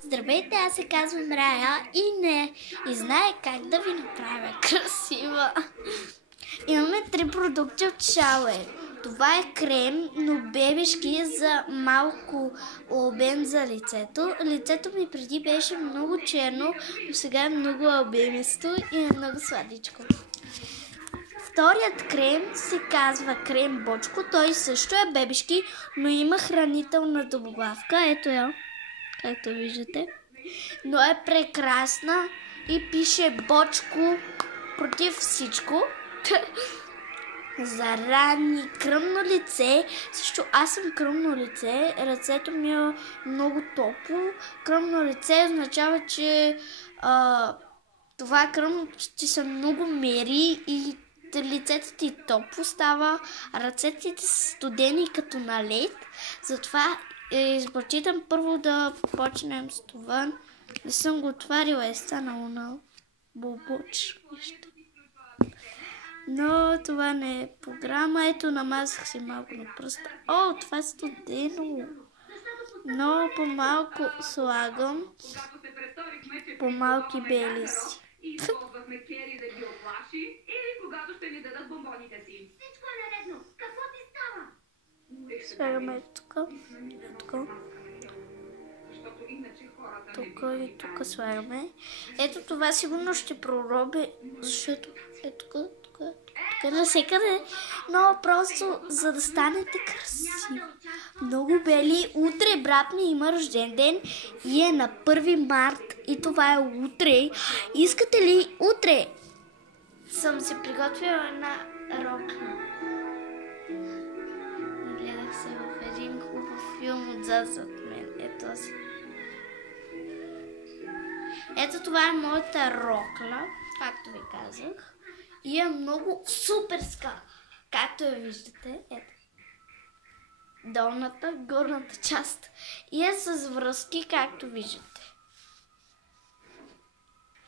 Здравейте, аз се казвам Рая и знае как да ви направя красива. Имаме 3 продукти от Шауер. Това е крем, но бебешки за малко лъбен за лицето. Лицето ми преди беше много черно, но сега е много лъбемисто и е много сладичко. Вторият крем се казва крем Бочко. Той също е бебешки, но има хранителна добавка. Ето я, както виждате. Но е прекрасна и пише Бочко против всичко. За ранни, кръмно лице. Също аз съм кръмно лице. Ръцето ми е много топло. Кръмно лице означава, че това кръмно ти са много мери и лицето ти топло става, ръцете ти са студени като на лед. Затова изпочитам първо да почнем с това. Не съм го отварила, е станало на бобоч. Но това не е програма. Ето, намазах си малко на пръста. О, това е студено. Но по-малко слагам. По-малки белези. Използвахме Кери да ги оплаши или когато ще ни дадат бомбоните си. Всичко е наредно. Какво ти става? Слагаме тук. Тук и тук слагаме. Ето това сигурно ще пророби, защото е тук навсекъде. Но просто за да станете красиви. Много бели. Утре брат ми има рожден ден и е на 1 март. И това е утре. Искате ли утре? Съм си приготвила една рокля. Гледах се в един хубав филм отзад зад мен. Ето този. Ето това е моята рокля, както ви казах. И е много суперска. Както я виждате. Ето. Долната, горната част. И е с връзки, както виждате.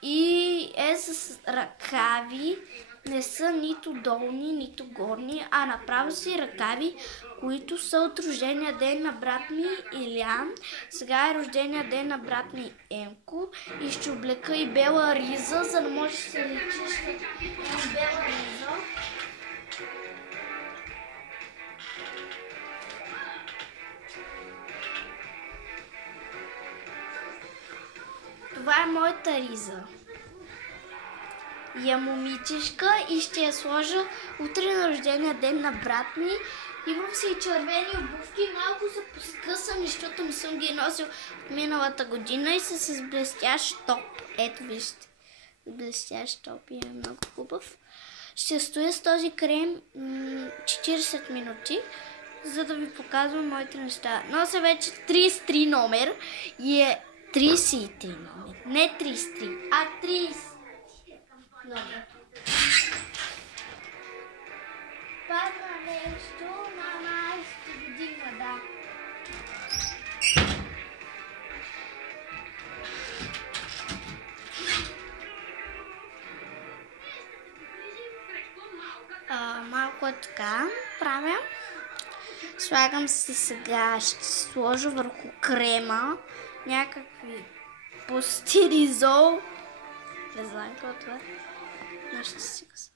И е с ръкави, не са нито долни, нито горни, а направо си ръкави, които са от рождения ден на брат ми Илян. Сега е рождения ден на брат ми Емко и ще облека и бела риза, за да може да се личи, ще имам бела риза. Това е моята риза. Я момичешка и ще я сложа утре на рождения ден на брат ми. Имам си и червени обувки, малко са поскъсани, защото не съм ги носил от миналата година и са с блестящ топ. Ето вижте, блестящ топ и е много хубав. Ще стоя с този крем 40 минути, за да ви показвам моите неща. Нося вече 33 номер и е 33 номер. Не 33, а 30 номер. Падна нещо, мама, ще го дигна, да. Малко е така правя. Слагам си сега, ще сложа върху крема някакви пастиризол. Не знам какво това е. Нещо си го сложа.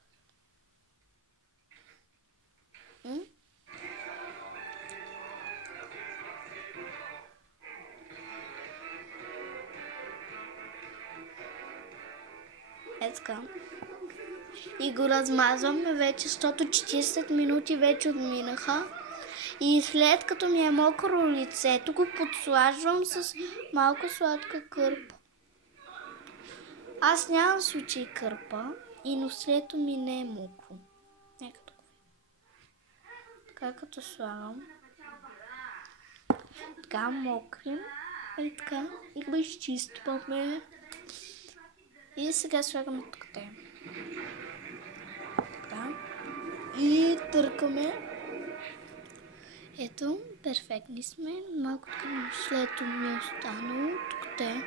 Ето така. И го размазваме вече, защото 40 минути вече отминаха. И след като ми е мокро лицето, го подслажвам с малко сладка кърпа. Аз нямам случай кърпа и нослето ми не е мокро. Нека тук. Така като слагам. Така мокрим. И така. И го изчистваме. И сега слагаме тук те. Така. И търкаме. Ето, перфектни сме. Малко така нослето ми е останало. Тук те.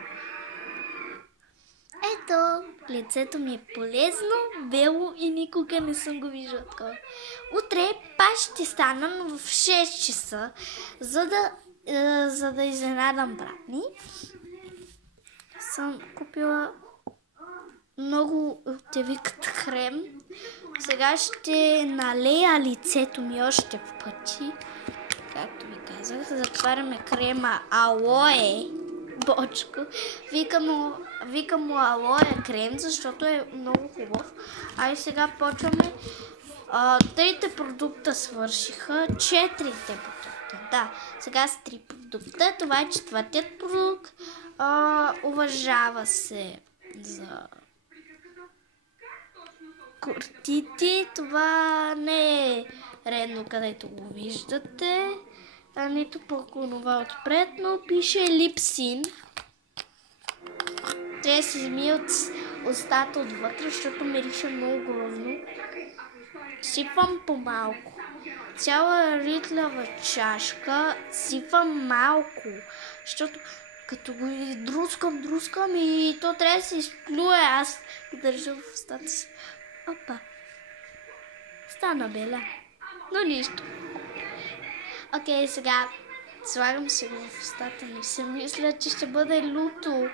Ето, лицето ми е полезно, бело и никога не съм го виждала такова. Утре пак ще стана, но в 6 часа, за да изненадам брат ми. съм купила много оттевикът крем. Сега ще налея лицето ми още в пъти. Както ви казах, затваряме крема Алоe. Бочко. Викам му Алоe крем, защото е много хубав. А и сега почваме. 3 продукта свършиха. 4 продукта. Да, сега са 3 продукта. Това е 4-тият продукт. Уважава се за куртити. Това не е редно, където го виждате. Нито пък онова отпред, но пише Липсин. Трябва да си измия от устата отвътре, защото мирише много грозно. Сипвам по-малко. Цяла ритлява чашка сипвам малко, защото като го друскам и то трябва да се изплюе, аз ги държа в устата си. Опа. Стана бела. Но нищо. Окей, сега слагам се го в устата ми. Се мисля, че ще бъде люто.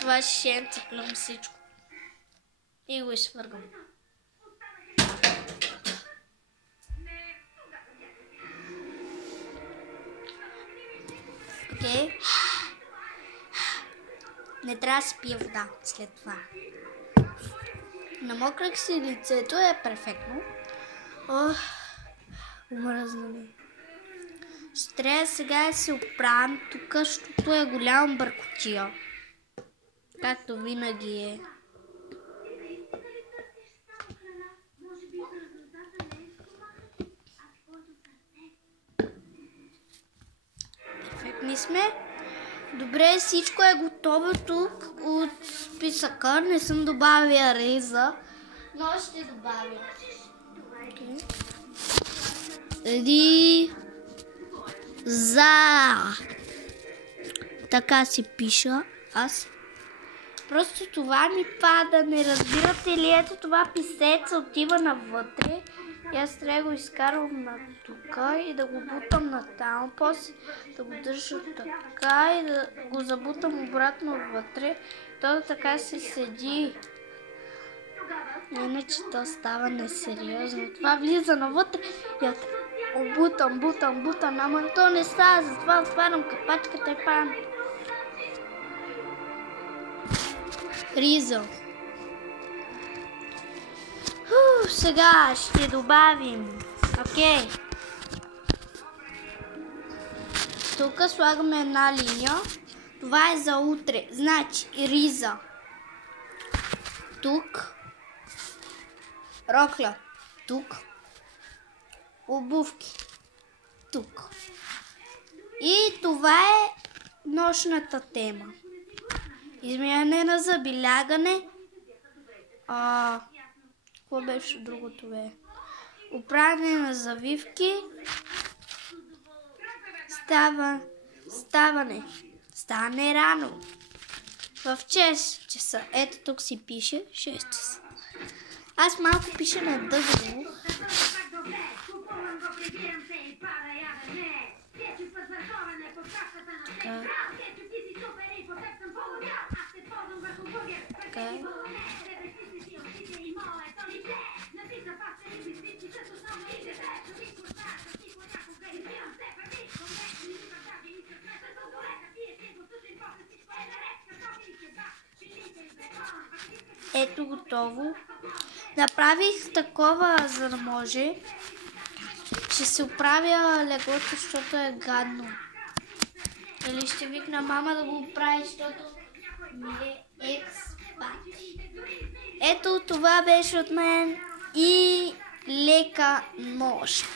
Това ще цъплям всичко. И го изхвъргам. Окей. Не трябва да си пия вода след това. Намокрах си лицето, е перфектно. Умръзна ми. Ще трябва сега да се оправям тук, защото е голям бъркотия. Както винаги е. Перфектни сме. Добре, всичко е готово тук от списъка. Не съм добавила риза, но ще добавя. Риза. Така си пиша аз. Просто това ми пада, не разбирате ли? Ето това писеца отива навътре и аз трябва да го изкарвам на тука и да го бутам на там, после да го държа така и да го забутам обратно вътре. То така се седи. Иначе то става несериозно. Това влиза навътре и бутам, ама то не става, затова отварям капачката и падам. Риза. Сега ще добавим. Окей. Тук слагаме една линия. Това е за утре. Значи риза. Тук. Рокля. Тук. Обувки. Тук. И това е нощната тема. Измияне на зъби, лягане. Какво беше другото бе? Оправяне на завивки. Стане рано. В 6 часа. Ето тук си пише 6 часа. Аз малко пиша на дъгъл. Ето готово. Направих такова, за да може. Ще се оправя леглото, защото е гадно. Или ще викна мама да го прави, защото ми е екс-бати. Ето това беше от мен и лека нощ.